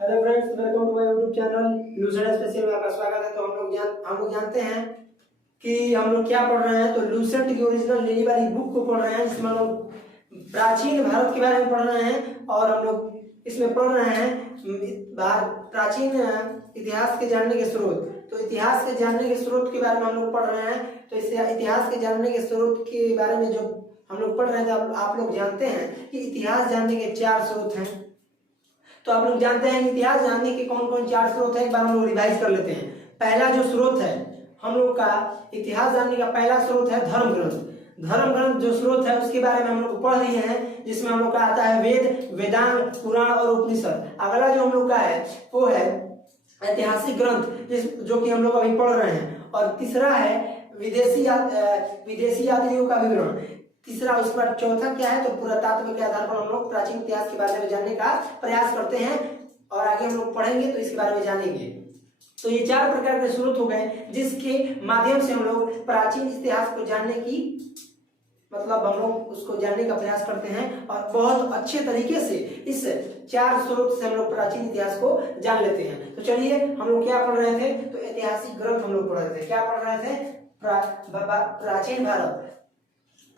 Hello friends, welcome to my YouTube channel Lucent special में आपका स्वागत है। तो हम लोग जानते हैं कि हम लोग क्या पढ़ रहे हैं। तो लूसेंट की ओरिजिनल लिली वाली बुक को पढ़ रहे हैं, जिसमें हम लोग प्राचीन भारत के बारे में पढ़ रहे हैं। और हम लोग इसमें पढ़ रहे हैं प्राचीन इतिहास के जानने के स्रोत। तो इतिहास के जानने के स्रोत के बारे में हम लोग पढ़ रहे हैं। तो इससे इतिहास के जानने के स्रोत के बारे में जो हम लोग पढ़ रहे हैं, तो आप लोग जानते हैं कि इतिहास जानने के 4 स्रोत हैं। तो आप लोग जानते हैं इतिहास जानने के कौन कौन 4 स्रोत है। एक बार हम लोग रिवाइज कर लेते हैं। पहला जो स्रोत है हम लोग का इतिहास जानने का पहला स्रोत है धर्म ग्रंथ। धर्म ग्रंथ जो स्रोत है उसके बारे में हम लोग पढ़ लिए हैं, जिसमें हम लोग का आता है वेद, वेदांत, पुराण और उपनिषद। अगला जो हम लोग का है वो है ऐतिहासिक ग्रंथ, जो कि हम लोग अभी पढ़ रहे हैं। और तीसरा है विदेशी यात्रियों का विवरण। तीसरा, उस पर चौथा क्या है, तो पुरातत्व के आधार पर हम लोग प्राचीन इतिहास के बारे में जानने का प्रयास करते हैं। और आगे हम लोग पढ़ेंगे तो इसके बारे में जानेंगे। तो ये 4 प्रकार के स्रोत हो गए, जिसके माध्यम से हम लोग प्राचीन इतिहास को जानने की मतलब हम लोग उसको जानने का प्रयास करते हैं। और बहुत अच्छे तरीके से इस 4 स्रोत से हम लोग प्राचीन इतिहास को जान लेते हैं। तो चलिए, हम लोग क्या पढ़ रहे थे, तो ऐतिहासिक ग्रंथ हम लोग पढ़ रहे थे। क्या पढ़ रहे थे? प्राचीन भारत।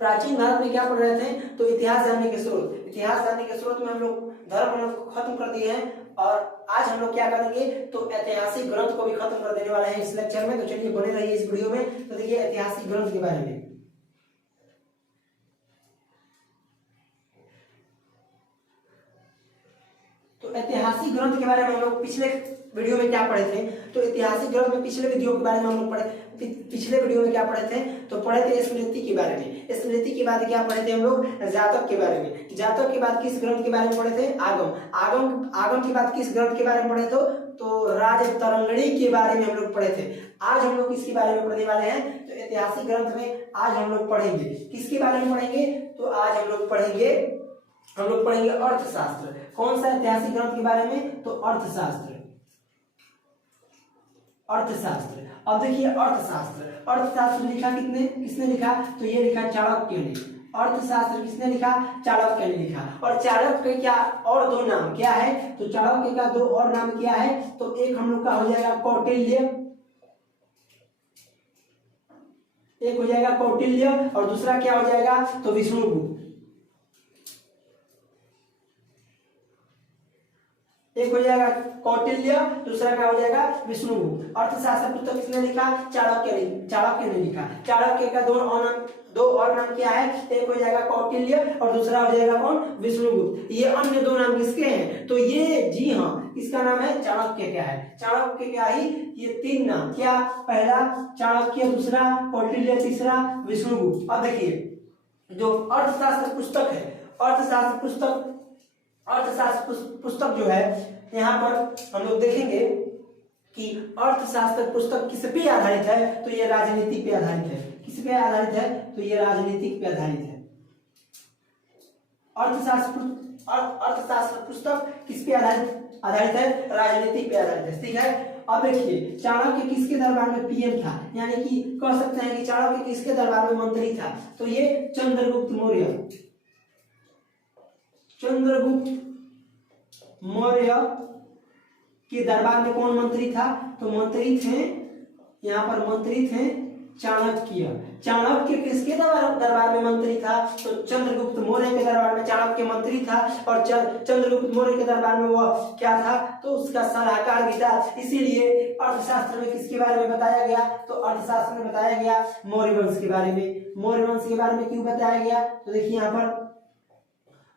प्राचीन भारत में क्या पढ़ रहे थे, तो इतिहास जानने के स्रोत। इतिहास जानने के स्रोत में हम लोग धर्म ग्रंथ को खत्म कर दिए हैं। और आज हम लोग क्या करेंगे, तो ऐतिहासिक ग्रंथ को भी खत्म कर देने वाले हैं इस लेक्चर में। तो चलिए बने रहिए इस वीडियो में। तो देखिए ऐतिहासिक ग्रंथ के बारे में। तो ऐतिहासिक ग्रंथ के बारे में हम लोग पिछले वीडियो में क्या पढ़े थे, तो ऐतिहासिक ग्रंथ में पिछले वीडियो के बारे में हम लोग पिछले वीडियो में क्या पढ़े थे, तो पढ़े थे स्मृति के बारे में। स्मृति के बाद क्या पढ़े थे हम लोग, जातक के बारे में। जातक के बाद किस ग्रंथ के बारे में पढ़े थे, आगम। आगम के बाद किस ग्रंथ के बारे में पढ़े, तो राजतरंगिणी के बारे में हम लोग पढ़े थे। आज हम लोग किसके बारे में पढ़ने वाले हैं, तो ऐतिहासिक ग्रंथ में आज हम लोग पढ़ेंगे। किसके बारे में पढ़ेंगे, तो आज हम लोग पढ़ेंगे अर्थशास्त्र। कौन सा ऐतिहासिक ग्रंथ के बारे में, तो अर्थशास्त्र। अब देखिए अर्थशास्त्र लिखा किसने लिखा, तो ये लिखा चाणक्य ने। अर्थशास्त्र किसने लिखा, चाणक्य ने लिखा। और चाणक्य के क्या और 2 नाम क्या है, तो चाणक्य का 2 और नाम क्या है, तो एक हम लोग का हो जाएगा कौटिल्य, एक हो जाएगा कौटिल्य, और दूसरा क्या हो जाएगा, तो विष्णुगुप्त। एक हो जाएगा कौटिल्य, दूसरा क्या हो जाएगा, विष्णुगुप्त। अर्थशास्त्र पुस्तक किसने लिखा, चाणक्य ने लिखा। चाणक्य का 2 और नाम क्या है, एक हो जाएगा कौटिल्य और दूसरा हो जाएगा कौन, विष्णुगुप्त। ये अन्य 2 नाम किसके हैं, तो ये जी हाँ इसका नाम है चाणक्य। क्या है, चाणक्य क्या ही, ये 3 नाम क्या, पहला चाणक्य, दूसरा कौटिल्य, तीसरा विष्णुगुप्त। अब देखिए जो अर्थशास्त्र पुस्तक है, अर्थशास्त्र पुस्तक जो है, यहाँ पर हम लोग देखेंगे कि अर्थशास्त्र पुस्तक किस पे आधारित है, तो ये राजनीति पे आधारित है। किस पे आधारित है, तो ये राजनीतिक पे आधारित है। अर्थशास्त्र पुस्तक किस पे आधारित है, राजनीति पे आधारित है। ठीक है। अब देखिए चाणक्य किसके दरबार में पीएम था, यानी कि कह सकते हैं कि चाणक्य किसके दरबार में मंत्री था, तो ये चंद्रगुप्त मौर्य के दरबार में कौन मंत्री था, तो मंत्री थे, यहाँ पर मंत्री थे चाणक्य किसके दरबार में मंत्री था, तो चंद्रगुप्त मौर्य के दरबार में चाणक्य मंत्री था। और चंद्रगुप्त मौर्य के दरबार में वह क्या था, तो उसका सलाहकार भी था। इसीलिए अर्थशास्त्र में किसके बारे में बताया गया, तो अर्थशास्त्र में बताया गया मौर्य वंश के बारे में। मौर्य वंश के बारे में क्यों बताया गया, तो देखिए यहाँ पर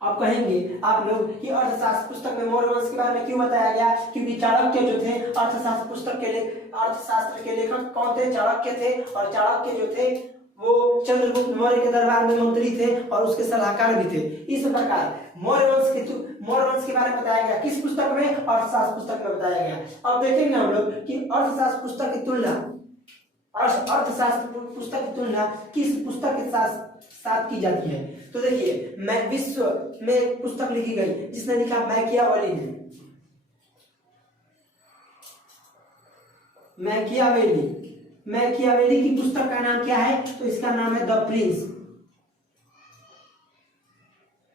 आप कहेंगे आप लोग कि अर्थशास्त्र पुस्तक में मौर्य वंश के बारे में क्यों बताया गया, क्योंकि चाणक्य जो थे अर्थशास्त्र के लेखक कौन थे, चाणक्य थे। और चाणक्य जो थे वो चंद्रगुप्त मौर्य के दरबार में मंत्री थे और उसके सलाहकार भी थे। इस प्रकार मौर्य वंश के बारे में बताया गया किस पुस्तक में, अर्थशास्त्र पुस्तक में बताया गया। अब देखेंगे हम लोग कि अर्थशास्त्र पुस्तक की तुलना किस पुस्तक के साथ की जाती है। तो देखिए मैं विश्व में एक पुस्तक लिखी गई जिसने लिखा मैकियावेली ने। मैकियावेली की पुस्तक का नाम क्या है, तो इसका नाम है द प्रिंस।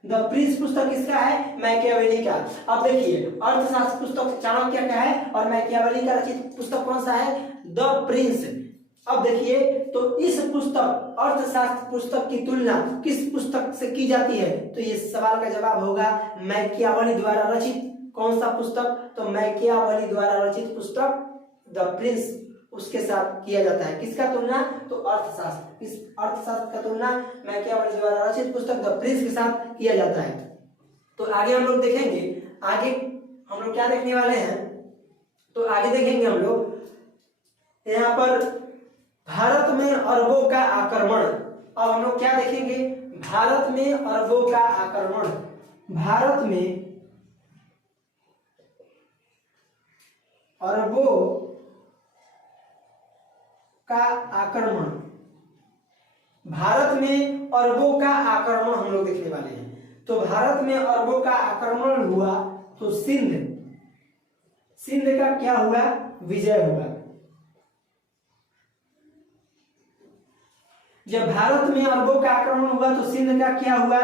द प्रिंस पुस्तक किसका है? मैकियावेली का। अब देखिए अर्थशास्त्र पुस्तक चाणक्य का है और मैकियावेली का रचित पुस्तक कौन सा है? The Prince. अब देखिए तो इस पुस्तक अर्थशास्त्र पुस्तक की तुलना किस पुस्तक से की जाती है? तो ये सवाल का जवाब होगा मैकियावेली द्वारा रचित कौन सा पुस्तक? तो मैकियावेली द्वारा रचित पुस्तक द प्रिंस उसके साथ किया जाता है। किसका तुलना? तो अर्थशास्त्र। इस अर्थशास्त्र का तुलना मैकियावेली द्वारा रचित पुस्तक द प्रिंस के साथ किया जाता है। तो आगे हम लोग देखेंगे, आगे हम लोग क्या देखने वाले हैं? तो आगे देखेंगे हम लोग यहाँ पर भारत में अरबों का आक्रमण। अब हम लोग क्या देखेंगे? भारत में अरबों का आक्रमण। भारत में अरबों का आक्रमण। भारत में अरबों का आक्रमण हम लोग देखने वाले हैं। तो भारत में अरबों का आक्रमण हुआ तो सिंध का क्या हुआ? विजय हुआ। जब भारत में अरबों का आक्रमण हुआ तो सिंध का क्या हुआ?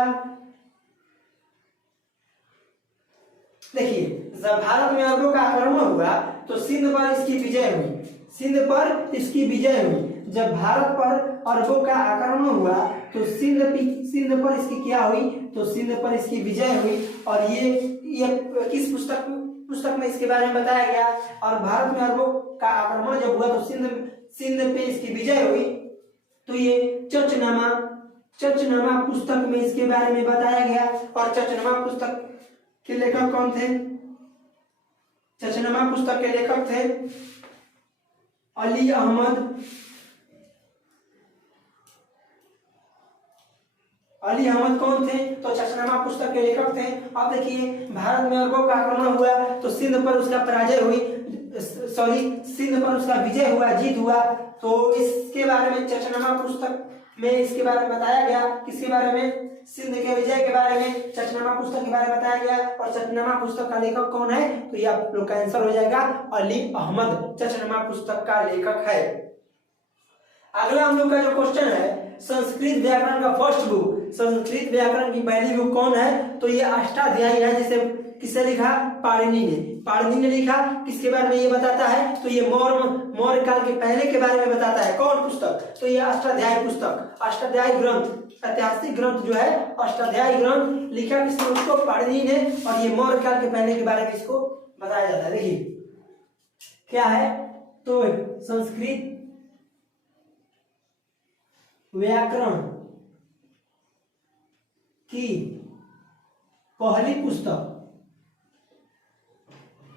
देखिए जब भारत में अरबों का आक्रमण हुआ तो सिंध पर इसकी विजय हुई। सिंध पर इसकी विजय हुई। जब भारत पर अरबों का आक्रमण हुआ तो सिंध पर इसकी क्या हुई? तो सिंध पर इसकी विजय हुई। और ये किस पुस्तक में इसके बारे में बताया गया? और भारत में अरबों का आक्रमण जब हुआ तो सिंध पे इसकी विजय हुई। तो ये चचनामा पुस्तक में इसके बारे में बताया गया। और चचनामा पुस्तक के लेखक कौन थे? चचनामा पुस्तक के लेखक थे अली अहमद कौन थे? तो चचनामा पुस्तक के लेखक थे। अब देखिए भारत में अरबों का आक्रमण हुआ तो सिंध पर उसका पराजय हुई, सिंध पर उसका विजय हुआ, जीत हुआ। तो इसके बारे में चचनामा पुस्तक में इसके बारे में बताया गया। किसके बारे में? सिंध के विजय के बारे में चचनामा पुस्तक के बारे में बताया गया। और चचनामा पुस्तक का लेखक कौन है? तो ये आप लोग का आंसर हो जाएगा अली अहमद चचनामा पुस्तक का लेखक है। अगला हम लोग का जो क्वेश्चन है संस्कृत व्याकरण का फर्स्ट बुक, संस्कृत व्याकरण की पहली बुक कौन है? तो ये अष्टाध्यायी है। जिसे किसने लिखा? पाणिनि ने। पाणिनि ने लिखा। किसके बारे में ये बताता है? तो ये मौर्य काल के पहले के बारे में बताता है। कौन पुस्तक? तो ये अष्टाध्यायी पुस्तक, अष्टाध्यायी ग्रंथ, ऐतिहासिक ग्रंथ जो है अष्टाध्यायी ग्रंथ लिखा किसने? उसको पाणिनि ने। और ये मौर्य काल के पहले के बारे में इसको बताया जाता है। देखिए क्या है? तो संस्कृत व्याकरण की पहली पुस्तक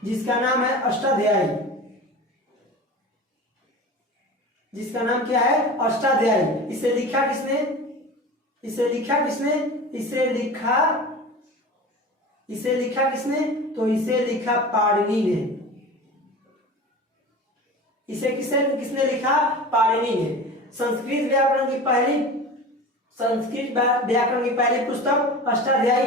जिसका नाम है अष्टाध्यायी, जिसका नाम क्या है? अष्टाध्यायी। इसे लिखा किसने? इसे लिखा किसने? इसे लिखा किसने? तो इसे लिखा पाणिनि ने। इसे किसने लिखा? पाणिनि ने। संस्कृत व्याकरण की पहली पुस्तक अष्टाध्यायी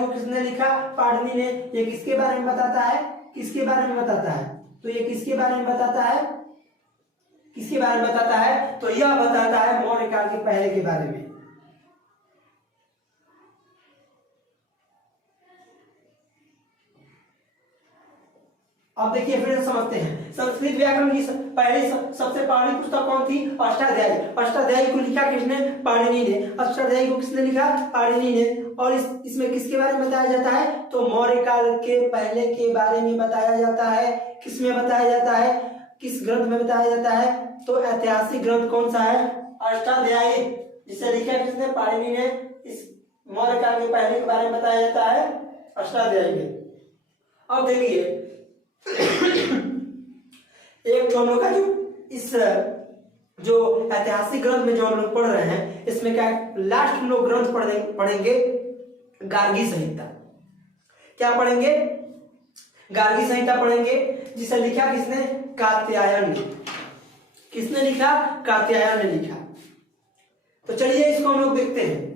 को किसने लिखा? पाणिनि ने। ये किसके बारे में बताता है? किसके बारे में बताता है? तो ये किसके बारे में बताता है? किसके बारे में बताता है? तो यह बताता है मौर्य काल के पहले के बारे में। अब देखिए फिर से समझते हैं संस्कृत व्याकरण की सबसे पहली पुस्तक कौन थी? अष्टाध्यायी। अष्टाध्यायी को लिखा किसने? पाणिनि ने। अष्टाध्यायी को किसने लिखा? पाणिनि ने। और इसमें किसके बारे में बताया जाता है? तो मौर्य काल के पहले के बारे में बताया जाता है। किसमें बताया जाता है? किस ग्रंथ में बताया जाता है? तो ऐतिहासिक ग्रंथ कौन सा है? अष्टाध्यायी, जिसे लिखा किसने? पाणिनि ने। इस मौर्य काल के पहले के बारे में बताया जाता है अष्टाध्यायी में। अब देखिए एक जो हम लोग का जो ऐतिहासिक ग्रंथ में जो हम लोग पढ़ रहे हैं इसमें क्या लास्ट हम लोग ग्रंथ पढ़ेंगे गार्गी संहिता। क्या पढ़ेंगे? गार्गी संहिता पढ़ेंगे, जिसे लिखा किसने? कात्यायन ने। किसने लिखा? कात्यायन ने लिखा। तो चलिए इसको हम लोग देखते हैं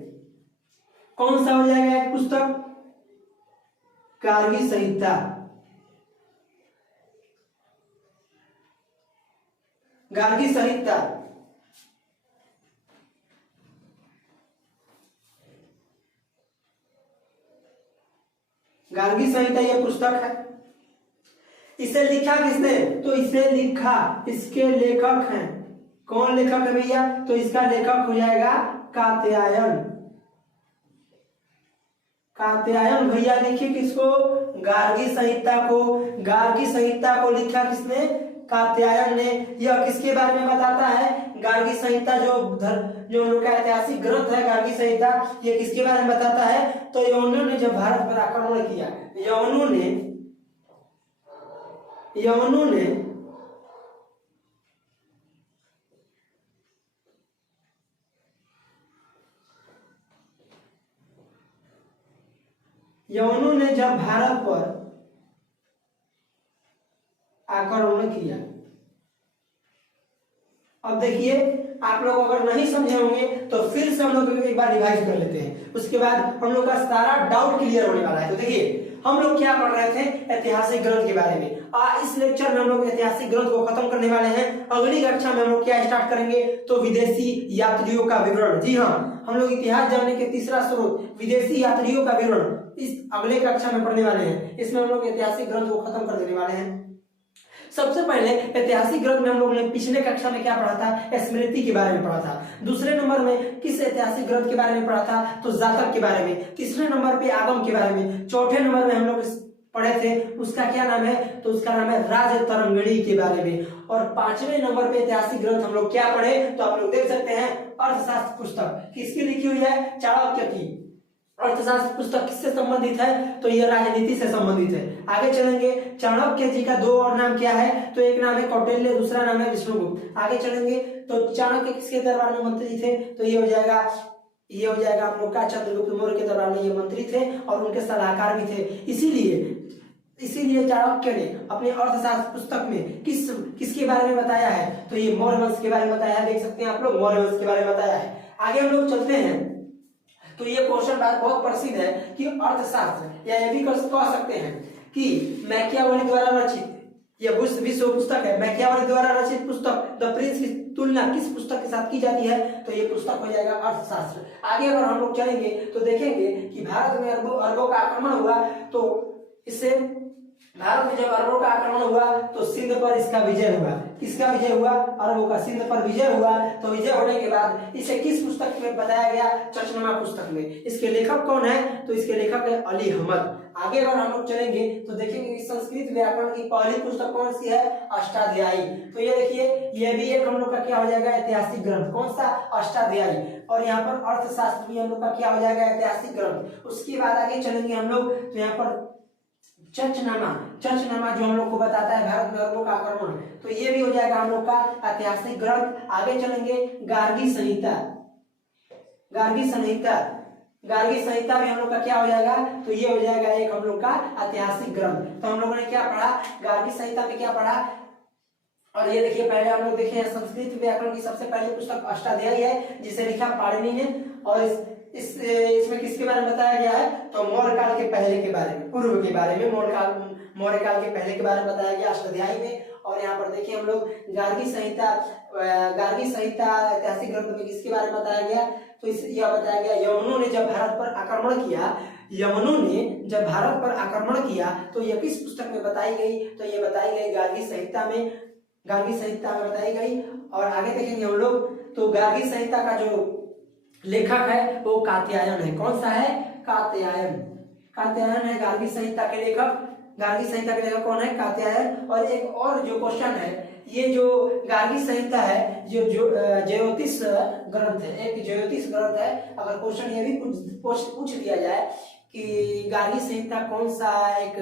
कौन सा हो जाएगा एक पुस्तक? गार्गी संहिता। गार्गी संहिता गार्गी संहिता ये पुस्तक है। इसे लिखा किसने? तो इसे लिखा, इसके लेखक हैं। कौन लेखक है भैया? तो इसका लेखक हो जाएगा कात्यायन। कात्यायन भैया लिखे किसको? गार्गी संहिता को। गार्गी संहिता को लिखा किसने? कात्यायन ने। यह किसके बारे में बताता है? गार्गी संहिता जो हम लोग का ऐतिहासिक ग्रंथ है गार्गी संहिता, ये किसके बारे में बताता है? तो यवनों ने जब भारत पर आक्रमण किया, यवनों ने जब भारत पर आक्रमण किया। अब देखिए, आप लोग अगर नहीं समझे होंगे तो फिर से हम लोग एक बार रिवाइज कर लेते हैं, उसके बाद हम लोग का सारा डाउट क्लियर होने वाला है। तो देखिए, हम लोग क्या पढ़ रहे थे? ऐतिहासिक ग्रंथ के बारे में। इस लेक्चर में हम लोग ऐतिहासिक ग्रंथ को खत्म करने वाले हैं। अगली कक्षा में हम लोग क्या स्टार्ट करेंगे? तो विदेशी यात्रियों का विवरण। जी हाँ, हम लोग इतिहास जानने के तीसरा स्रोत विदेशी यात्रियों का विवरण इस अगले कक्षा में पढ़ने वाले हैं। इसमें हम लोग ऐतिहासिक ग्रंथ को खत्म कर देने वाले हैं। सबसे पहले ऐतिहासिक ग्रंथ में हम लोगों ने पिछले कक्षा में क्या पढ़ा था? स्मृति के बारे में पढ़ा था। दूसरे नंबर में किस ऐतिहासिक ग्रंथ के बारे में पढ़ा था? तो जातक के बारे में। तीसरे नंबर पे आगम के बारे में। चौथे नंबर में हम लोग पढ़े थे, उसका क्या नाम है? तो उसका नाम है राजतरंगिणी के बारे में। और पांचवें नंबर पे ऐतिहासिक ग्रंथ हम लोग क्या पढ़े? तो आप लोग देख सकते हैं, अर्थशास्त्र पुस्तक किसकी लिखी हुई है? चाणक्य की। अर्थशास्त्र पुस्तक किससे संबंधित है? तो यह राजनीति से संबंधित है। आगे चलेंगे, चाणक्य जी का दो और नाम क्या है? तो एक नाम है कौटिल्य, दूसरा नाम है विष्णुगुप्त। आगे चलेंगे तो चाणक्य किसके दरबार में मंत्री थे? तो ये हो जाएगा आप लोग का चंद्रगुप्त मौर्य के दरबार में ये मंत्री थे और उनके सलाहकार भी थे। इसीलिए चाणक्य ने अपने अर्थशास्त्र पुस्तक में किसके बारे में बताया है? तो ये मौर्य वंश के बारे में बताया है। देख सकते हैं आप लोग, मौर्य वंश के बारे में बताया है। आगे हम लोग चलते हैं तो ये क्वेश्चन बहुत प्रसिद्ध है कि अर्थशास्त्र, या ये भी कह सकते हैं कि मैकियावेली द्वारा रचित, यह विश्व पुस्तक है, मैकियावेली द्वारा रचित पुस्तक द प्रिंस की तुलना किस पुस्तक के साथ की जाती है? तो ये पुस्तक हो जाएगा अर्थशास्त्र। आगे अगर हम लोग चलेंगे तो देखेंगे कि भारत में अरबों का आक्रमण हुआ, तो इससे भारत में जब अरबों का आक्रमण हुआ तो सिंध पर इसका विजय हुआ। किसका विजय हुआ? अरबों का सिंध पर विजय हुआ। तो विजय होने के बाद इसे किस पुस्तक में बताया गया? चचनामा पुस्तक में। इसके लेखक कौन है? तो इसके लेखक है अली अहमद। आगे अगर हम लोग चलेंगे तो देखेंगे कि संस्कृत व्याकरण की पहली पुस्तक कौन सी है? अष्टाध्यायी। तो ये देखिए, ये भी एक हम लोग का क्या हो जाएगा? ऐतिहासिक ग्रंथ। कौन सा? अष्टाध्यायी। और यहाँ पर अर्थशास्त्र भी हम लोग का क्या हो जाएगा? ऐतिहासिक ग्रंथ। उसके बाद आगे चलेंगे हम लोग तो यहाँ पर चर्चनामा जो हम लोग को बताता है भारत में अरबों का आक्रमण, तो ये भी हो जाएगा हम लोग का ऐतिहासिक ग्रंथ। आगे चलेंगे गार्गी संहिता भी हम लोग का क्या हो जाएगा? तो ये हो जाएगा एक हम लोग का ऐतिहासिक ग्रंथ। तो हम लोगों ने क्या पढ़ा? गार्गी संहिता में क्या पढ़ा? और ये देखिए, पहले हम लोग देखे संस्कृत व्याकरण की सबसे पहली पुस्तक अष्टाध्यायी है, जिसे लिखा पाणिनि ने। और इसमें किसके बारे में बताया गया है? तो मौर्य काल के पहले के बारे में, पूर्व के बारे में, मौर्य काल के पहले के बारे में बताया गया अष्टाध्यायी में। और यहाँ पर देखिए हम लोग गार्गी संहिता ऐतिहासिक ग्रंथ में किसके बारे में बताया गया? तो यह बताया गया, यवनों ने जब भारत पर आक्रमण किया तो यह किस पुस्तक में बताई गई? तो ये बताई गई गार्गी संहिता में बताई गई। और आगे देखेंगे हम लोग तो गार्गी संहिता का जो लेखक है वो कात्यायन है। कौन सा है? कात्यायन है गार्गी संहिता के लेखक। गार्गी संहिता के लेखक कौन है? कात्यायन। और एक और जो क्वेश्चन है, ये जो गार्गी संहिता है जो ज्योतिष ग्रंथ है, एक ज्योतिष ग्रंथ है। अगर क्वेश्चन ये भी पूछ दिया जाए कि गार्गी संहिता कौन सा एक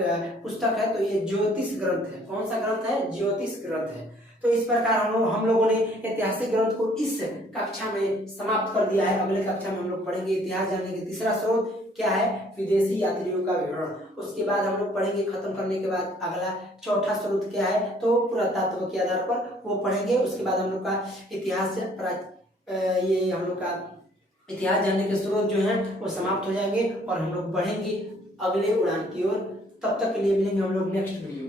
पुस्तक है, तो ये ज्योतिष ग्रंथ है। कौन सा ग्रंथ है? ज्योतिष ग्रंथ है। तो इस प्रकार हम लोगों ने ऐतिहासिक ग्रंथ को इस कक्षा में समाप्त कर दिया है। अगले कक्षा में हम लोग पढ़ेंगे इतिहास जानने के तीसरा स्रोत क्या है? विदेशी यात्रियों का विवरण। उसके बाद हम लोग पढ़ेंगे, खत्म करने के बाद अगला चौथा स्रोत क्या है? तो पुरातत्व के आधार पर वो पढ़ेंगे। उसके बाद हम लोग का इतिहास जानने के स्रोत जो हैं वो समाप्त हो जाएंगे और हम लोग बढ़ेंगे अगले उड़ान की ओर। तब तक के लिए मिलेंगे हम लोग नेक्स्ट वीडियो।